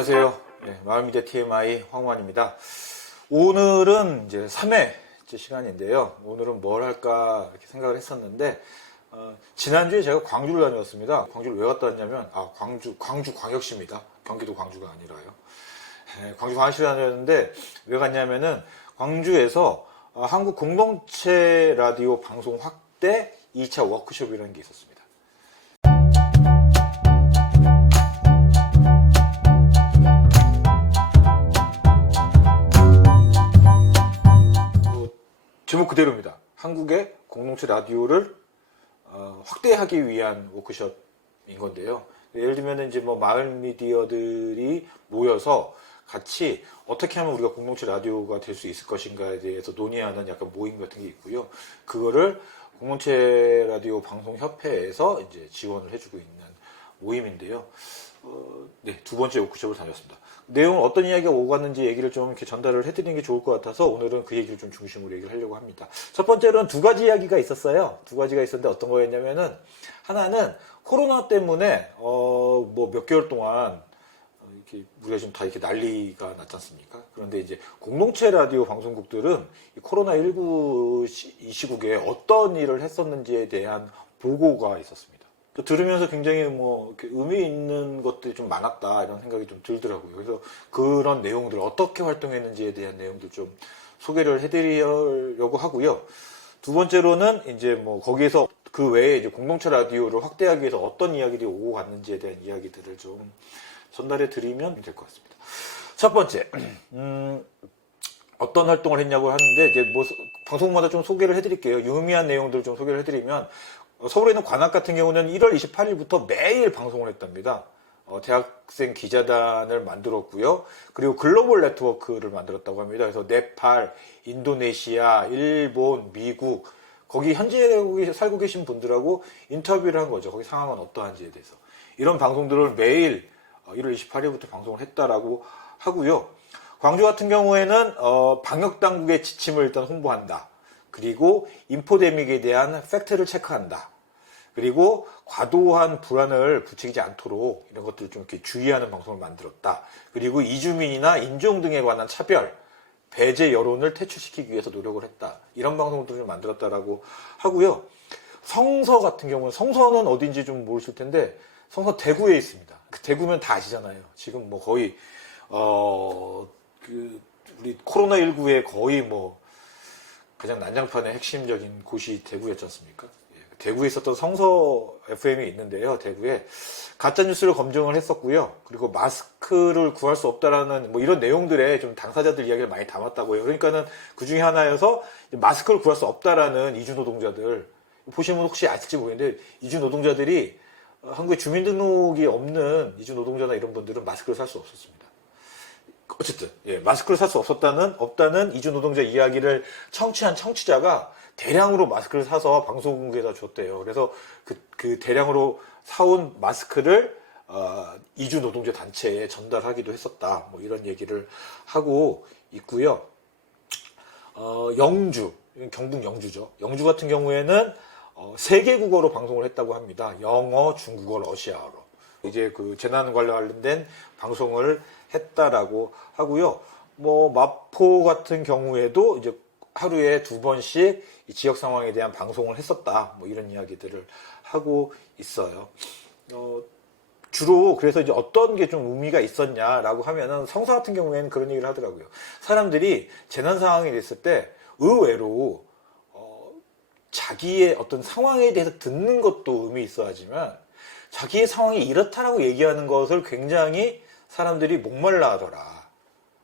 안녕하세요. 마을미디어 TMI 황우환입니다. 오늘은 이제 3회째 시간인데요. 오늘은 뭘 할까 이렇게 생각을 했었는데, 지난주에 제가 광주를 다녀왔습니다. 광주를 왜 갔다 왔냐면, 광주 광역시입니다. 경기도 광주가 아니라요. 광주 광역시를 다녀왔는데, 왜 갔냐면은, 광주에서 한국 공동체 라디오 방송 확대 2차 워크숍이라는 게 있었습니다. 제목 그대로입니다. 한국의 공동체 라디오를 확대하기 위한 워크숍인 건데요. 예를 들면 이제 뭐 마을 미디어들이 모여서 같이 어떻게 하면 우리가 공동체 라디오가 될 수 있을 것인가에 대해서 논의하는 약간 모임 같은 게 있고요. 그거를 공동체 라디오 방송 협회에서 이제 지원을 해주고 있는 모임인데요. 두 번째 워크숍을 다녔습니다. 내용은 어떤 이야기가 오고 갔는지 얘기를 좀 이렇게 전달을 해드리는 게 좋을 것 같아서 오늘은 그 얘기를 좀 중심으로 얘기를 하려고 합니다. 첫 번째로는 두 가지 이야기가 있었어요. 두 가지가 있었는데 어떤 거였냐면은, 하나는 코로나 때문에 뭐 몇 개월 동안 이렇게 우리가 지금 다 이렇게 난리가 났지 않습니까? 그런데 이제 공동체 라디오 방송국들은 이 코로나19 이 시국에 어떤 일을 했었는지에 대한 보고가 있었습니다. 또 들으면서 굉장히 뭐 의미 있는 것들이 좀 많았다 이런 생각이 좀 들더라고요. 그래서 그런 내용들 어떻게 활동했는지에 대한 내용들 좀 소개를 해드리려고 하고요. 두 번째로는 이제 뭐 거기에서 그 외에 이제 공동체 라디오를 확대하기 위해서 어떤 이야기들이 오고 갔는지에 대한 이야기들을 좀 전달해 드리면 될 것 같습니다. 첫 번째, 어떤 활동을 했냐고 하는데 이제 뭐 방송마다 좀 소개를 해드릴게요. 유의미한 내용들을 좀 소개를 해드리면, 서울에 있는 관악 같은 경우는 1월 28일부터 매일 방송을 했답니다. 대학생 기자단을 만들었고요. 그리고 글로벌 네트워크를 만들었다고 합니다. 그래서 네팔, 인도네시아, 일본, 미국, 거기 현지에 살고 계신 분들하고 인터뷰를 한 거죠. 거기 상황은 어떠한지에 대해서. 이런 방송들을 매일 1월 28일부터 방송을 했다라고 하고요. 광주 같은 경우에는 방역당국의 지침을 일단 홍보한다. 그리고 인포데믹에 대한 팩트를 체크한다. 그리고 과도한 불안을 부추기지 않도록 이런 것들을 좀 이렇게 주의하는 방송을 만들었다. 그리고 이주민이나 인종 등에 관한 차별, 배제 여론을 퇴출시키기 위해서 노력을 했다. 이런 방송들을 만들었다라고 하고요. 성서 같은 경우는, 성서는 어딘지 좀 모르실 텐데 성서 대구에 있습니다. 대구면 다 아시잖아요. 지금 뭐 거의 우리 코로나19에 거의 뭐 가장 난장판의 핵심적인 곳이 대구였지 않습니까? 대구에 있었던 성서 FM이 있는데요. 대구에 가짜뉴스를 검증을 했었고요. 그리고 마스크를 구할 수 없다라는 뭐 이런 내용들에 좀 당사자들 이야기를 많이 담았다고요. 그러니까는 그 중에 하나여서 마스크를 구할 수 없다라는 이주 노동자들, 보시면 혹시 아실지 모르겠는데 이주 노동자들이 한국에 주민등록이 없는 이주 노동자나 이런 분들은 마스크를 살 수 없었습니다. 어쨌든 마스크를 살 수 없다는 이주 노동자 이야기를 청취한 청취자가 대량으로 마스크를 사서 방송국에다 줬대요. 그래서 그 대량으로 사온 마스크를 이주 노동자 단체에 전달하기도 했었다. 뭐 이런 얘기를 하고 있고요. 영주, 경북 영주죠. 영주 같은 경우에는 3개 국어로 방송을 했다고 합니다. 영어, 중국어, 러시아어로. 이제 그 재난 관련된 방송을 했다라고 하고요. 뭐 마포 같은 경우에도 이제 하루에 2번씩 이 지역 상황에 대한 방송을 했었다. 뭐 이런 이야기들을 하고 있어요. 주로 그래서 이제 어떤 게 좀 의미가 있었냐라고 하면은 성서 같은 경우에는 그런 얘기를 하더라고요. 사람들이 재난 상황이 됐을 때 의외로 자기의 어떤 상황에 대해서 듣는 것도 의미 있어 하지만 자기의 상황이 이렇다라고 얘기하는 것을 굉장히 사람들이 목말라 하더라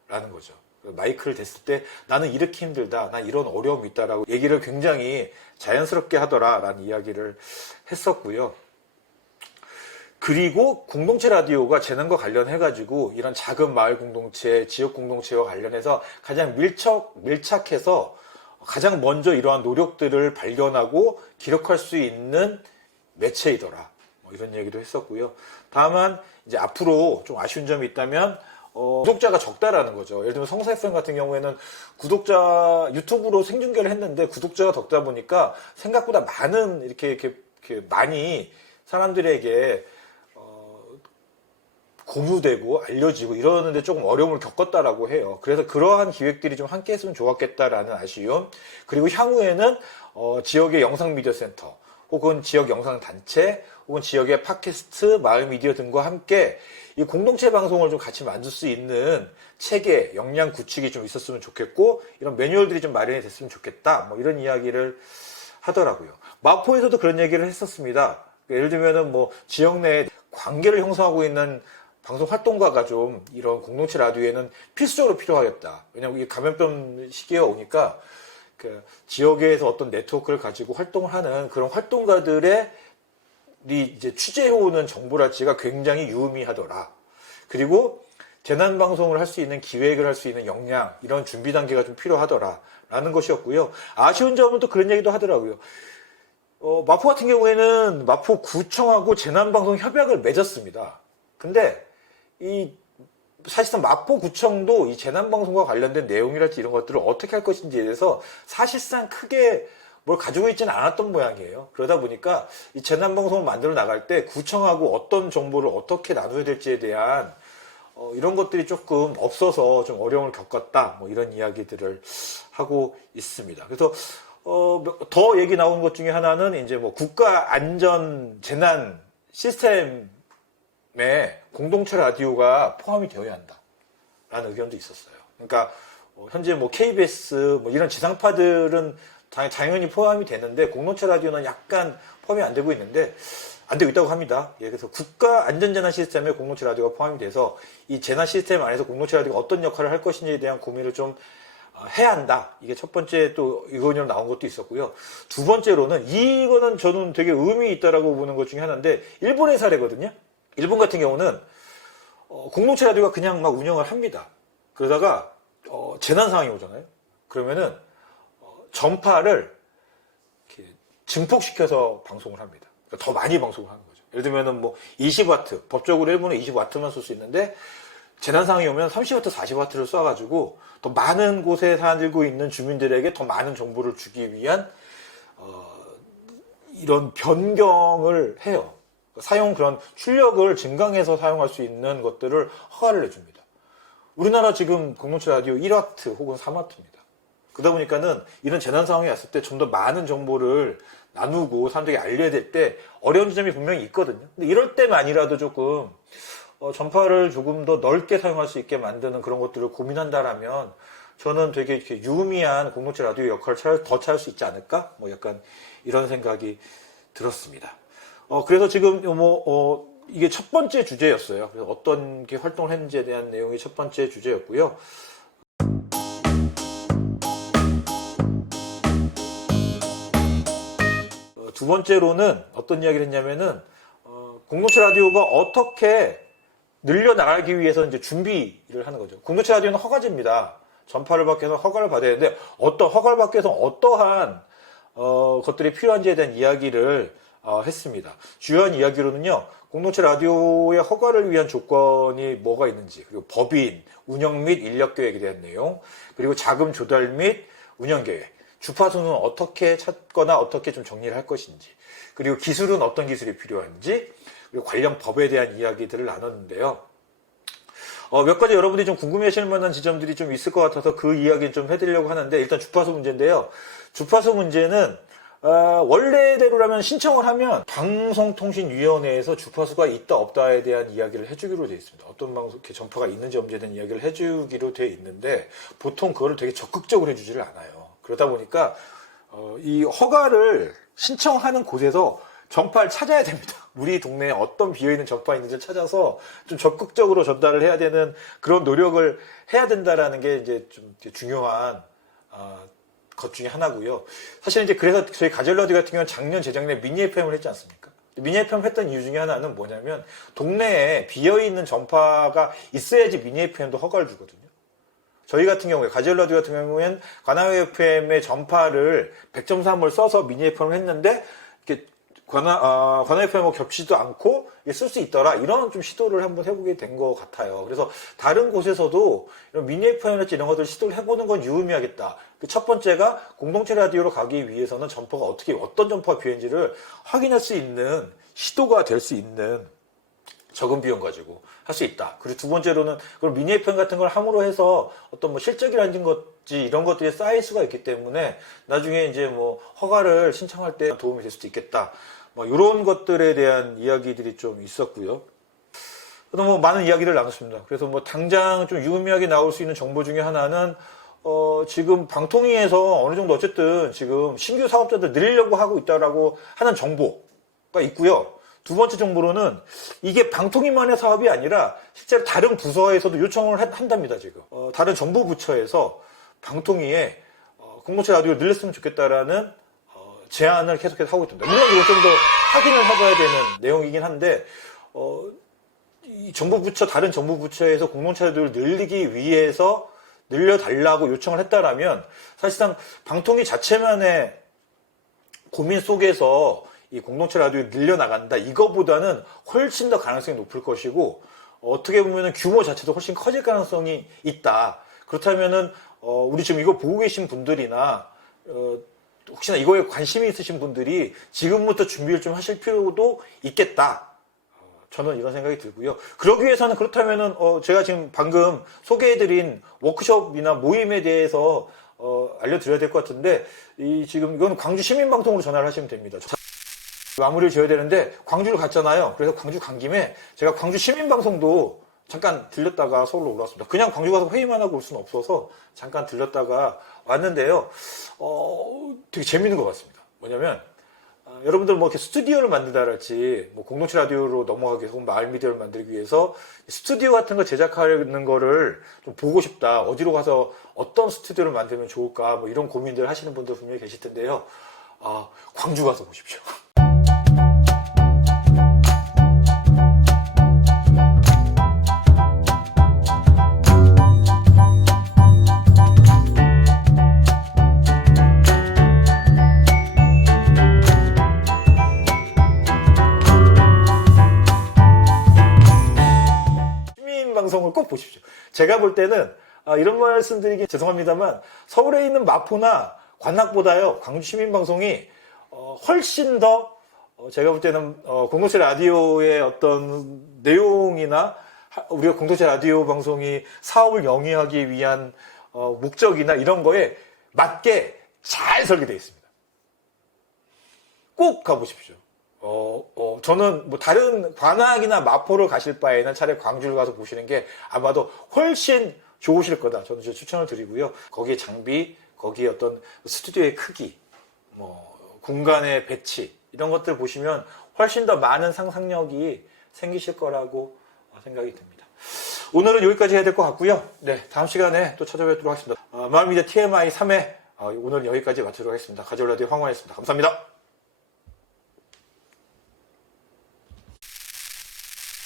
라는 거죠. 마이크를 댔을 때 나는 이렇게 힘들다, 난 이런 어려움이 있다라고 얘기를 굉장히 자연스럽게 하더라 라는 이야기를 했었고요. 그리고 공동체 라디오가 재난과 관련해가지고 이런 작은 마을 공동체, 지역 공동체와 관련해서 가장 밀착해서 가장 먼저 이러한 노력들을 발견하고 기록할 수 있는 매체이더라. 뭐 이런 얘기도 했었고요. 다만 이제 앞으로 좀 아쉬운 점이 있다면 구독자가 적다라는 거죠. 예를 들면 성사 FM 같은 경우에는 구독자 유튜브로 생중계를 했는데 구독자가 적다 보니까 생각보다 많은 이렇게 많이 사람들에게 공유되고 알려지고 이러는데 조금 어려움을 겪었다라고 해요. 그래서 그러한 기획들이 좀 함께 했으면 좋았겠다라는 아쉬움. 그리고 향후에는 지역의 영상미디어센터 혹은 지역 영상단체 혹은 지역의 팟캐스트, 마을미디어 등과 함께 이 공동체 방송을 좀 같이 만들 수 있는 체계, 역량 구축이 좀 있었으면 좋겠고 이런 매뉴얼들이 좀 마련이 됐으면 좋겠다. 뭐 이런 이야기를 하더라고요. 마포에서도 그런 얘기를 했었습니다. 예를 들면은 뭐 지역 내에 관계를 형성하고 있는 방송 활동가가 좀 이런 공동체 라디오에는 필수적으로 필요하겠다. 왜냐하면 이게 감염병 시기가 오니까 그 지역에서 어떤 네트워크를 가지고 활동을 하는 그런 활동가들의 이제 취재해오는 정보랄지가 굉장히 유의미하더라. 그리고 재난방송을 할 수 있는 기획을 할 수 있는 역량, 이런 준비 단계가 좀 필요하더라. 라는 것이었고요. 아쉬운 점은 또 그런 얘기도 하더라고요. 마포 같은 경우에는 마포구청하고 재난방송 협약을 맺었습니다. 근데 사실상 마포구청도 이 재난방송과 관련된 내용이랄지 이런 것들을 어떻게 할 것인지에 대해서 사실상 크게 뭘 가지고 있지는 않았던 모양이에요. 그러다 보니까 이 재난방송을 만들어 나갈 때 구청하고 어떤 정보를 어떻게 나눠야 될지에 대한 이런 것들이 조금 없어서 좀 어려움을 겪었다. 뭐 이런 이야기들을 하고 있습니다. 그래서 더 얘기 나온 것 중에 하나는 이제 뭐 국가 안전 재난 시스템에 공동체 라디오가 포함이 되어야 한다라는 의견도 있었어요. 그러니까 현재 뭐 KBS 뭐 이런 지상파들은 당연히 포함이 되는데 공동체 라디오는 약간 포함이 안 되고 있는데 안 되고 있다고 합니다. 예, 그래서 국가 안전재난 시스템에 공동체 라디오가 포함이 돼서 이 재난 시스템 안에서 공동체 라디오가 어떤 역할을 할 것인지에 대한 고민을 좀 해야 한다. 이게 첫 번째 또 의견으로 나온 것도 있었고요. 두 번째로는 이거는 저는 되게 의미 있다라고 보는 것 중에 하나인데 일본의 사례거든요. 일본 같은 경우는 공동체 라디오가 그냥 막 운영을 합니다. 그러다가 재난 상황이 오잖아요. 그러면은 전파를 이렇게 증폭시켜서 방송을 합니다. 그러니까 더 많이 방송을 하는 거죠. 예를 들면은 뭐 20와트, 법적으로 일본은 20와트만 쓸 수 있는데 재난 상황이 오면 30와트, 40와트를 쏴가지고 더 많은 곳에 살고 있는 주민들에게 더 많은 정보를 주기 위한 이런 변경을 해요. 사용 그런 출력을 증강해서 사용할 수 있는 것들을 허가를 내줍니다. 우리나라 지금 공동체 라디오 1와트 혹은 3와트입니다. 그러다 보니까는 이런 재난 상황이 왔을 때 좀 더 많은 정보를 나누고 사람들에게 알려야 될 때 어려운 지점이 분명히 있거든요. 근데 이럴 때만이라도 조금 전파를 조금 더 넓게 사용할 수 있게 만드는 그런 것들을 고민한다라면 저는 되게 이렇게 유의미한 공동체 라디오 역할을 더 찾을 수 있지 않을까? 뭐 약간 이런 생각이 들었습니다. 그래서 지금 이게 첫 번째 주제였어요. 그래서 어떤 게 활동을 했는지에 대한 내용이 첫 번째 주제였고요. 두 번째로는 어떤 이야기를 했냐면은 공동체 라디오가 어떻게 늘려나가기 위해서 이제 준비를 하는 거죠. 공동체 라디오는 허가제입니다. 전파를 받기 위해서 허가를 받아야 되는데 허가를 받기 위해서 어떠한 것들이 필요한지에 대한 이야기를 했습니다. 주요한 이야기로는요. 공동체 라디오의 허가를 위한 조건이 뭐가 있는지, 그리고 법인, 운영 및 인력 계획에 대한 내용, 그리고 자금 조달 및 운영 계획, 주파수는 어떻게 찾거나 어떻게 좀 정리를 할 것인지, 그리고 기술은 어떤 기술이 필요한지, 그리고 관련 법에 대한 이야기들을 나눴는데요. 몇 가지 여러분들이 좀 궁금해하실 만한 지점들이 좀 있을 것 같아서 그 이야기를 좀 해드리려고 하는데, 일단 주파수 문제인데요. 주파수 문제는 원래대로라면 신청을 하면 방송통신위원회에서 주파수가 있다 없다에 대한 이야기를 해주기로 되어 있습니다. 어떤 방송 이렇게 전파가 있는지 없는지에 대한 이야기를 해주기로 되어 있는데 보통 그거를 되게 적극적으로 해주지를 않아요. 그러다 보니까 이 허가를 신청하는 곳에서 전파를 찾아야 됩니다. 우리 동네에 어떤 비어있는 전파 있는지 찾아서 좀 적극적으로 전달을 해야 되는 그런 노력을 해야 된다라는 게 이제 좀 중요한 것 중에 하나고요. 사실 이제 그래서 저희 가젤러디 같은 경우는 작년 재작년에 미니 FM을 했지 않습니까? 미니 FM 했던 이유 중에 하나는 뭐냐면 동네에 비어있는 전파가 있어야지 미니 FM도 허가를 주거든요. 저희 같은 경우에 가젤러디 같은 경우에는 관아웨 FM의 전파를 100.3을 써서 미니 FM을 했는데 이렇게 관아웨 FM하고 겹치지도 않고 쓸 수 있더라. 이런 좀 시도를 한번 해보게 된 것 같아요. 그래서 다른 곳에서도 이런 미니 FM이나 이런 것들을 시도를 해보는 건 유의미하겠다. 첫 번째가 공동체 라디오로 가기 위해서는 전파가 어떤 전파가 비어있는지를 확인할 수 있는 시도가 될 수 있는 적은 비용 가지고 할 수 있다. 그리고 두 번째로는 그런 미니 FM 같은 걸 함으로 해서 어떤 뭐 실적이라는 것지 이런 것들이 쌓일 수가 있기 때문에 나중에 이제 뭐 허가를 신청할 때 도움이 될 수도 있겠다. 뭐 이런 것들에 대한 이야기들이 좀 있었고요. 또 뭐 많은 이야기를 나눴습니다. 그래서 뭐 당장 좀 유의미하게 나올 수 있는 정보 중에 하나는 지금 방통위에서 어느 정도 어쨌든 지금 신규 사업자들 늘리려고 하고 있다라고 하는 정보가 있고요. 두 번째 정보로는 이게 방통위만의 사업이 아니라 실제로 다른 부서에서도 요청을 한답니다, 지금. 다른 정부 부처에서 방통위에 공동체 라디오를 늘렸으면 좋겠다라는 제안을 계속해서 하고 있습니다. 물론 이건 좀 더 확인을 해봐야 되는 내용이긴 한데, 이 정부 부처, 다른 정부 부처에서 공동체 라디오를 늘리기 위해서 늘려달라고 요청을 했다라면 사실상 방통위 자체만의 고민 속에서 이 공동체 라디오를 늘려나간다. 이거보다는 훨씬 더 가능성이 높을 것이고 어떻게 보면 규모 자체도 훨씬 커질 가능성이 있다. 그렇다면은 우리 지금 이거 보고 계신 분들이나 혹시나 이거에 관심이 있으신 분들이 지금부터 준비를 좀 하실 필요도 있겠다. 저는 이런 생각이 들고요. 그러기 위해서는 그렇다면은 제가 지금 방금 소개해드린 워크숍이나 모임에 대해서 알려드려야 될 것 같은데 지금 이건 광주 시민방송으로 전화를 하시면 됩니다. 마무리를 지어야 되는데 광주를 갔잖아요. 그래서 광주 간 김에 제가 광주 시민방송도 잠깐 들렸다가 서울로 올라왔습니다. 그냥 광주 가서 회의만 하고 올 수는 없어서 잠깐 들렸다가 왔는데요. 되게 재밌는 것 같습니다. 뭐냐면 여러분들 뭐 이렇게 스튜디오를 만든다랄지 뭐 공동체 라디오로 넘어가기 위해서 마을 미디어를 만들기 위해서 스튜디오 같은 거 제작하는 거를 좀 보고 싶다. 어디로 가서 어떤 스튜디오를 만들면 좋을까 뭐 이런 고민들 하시는 분들 분명히 계실 텐데요. 광주 가서 보십시오. 방송을 꼭 보십시오. 제가 볼 때는 이런 말씀드리기 죄송합니다만 서울에 있는 마포나 관악보다요 광주 시민방송이 훨씬 더 제가 볼 때는 공동체 라디오의 어떤 내용이나 우리가 공동체 라디오 방송이 사업을 영위하기 위한 목적이나 이런 거에 맞게 잘 설계되어 있습니다. 꼭 가보십시오. 저는 뭐 다른 관악이나 마포를 가실 바에는 차라리 광주를 가서 보시는 게 아마도 훨씬 좋으실 거다. 저는 추천을 드리고요. 거기에 장비, 거기에 어떤 스튜디오의 크기, 뭐 공간의 배치 이런 것들 보시면 훨씬 더 많은 상상력이 생기실 거라고 생각이 듭니다. 오늘은 여기까지 해야 될 것 같고요. 네, 다음 시간에 또 찾아뵙도록 하겠습니다. 마을미디어 TMI 3회 오늘 여기까지 마치도록 하겠습니다. 가지올라디오 황원이었습니다. 감사합니다.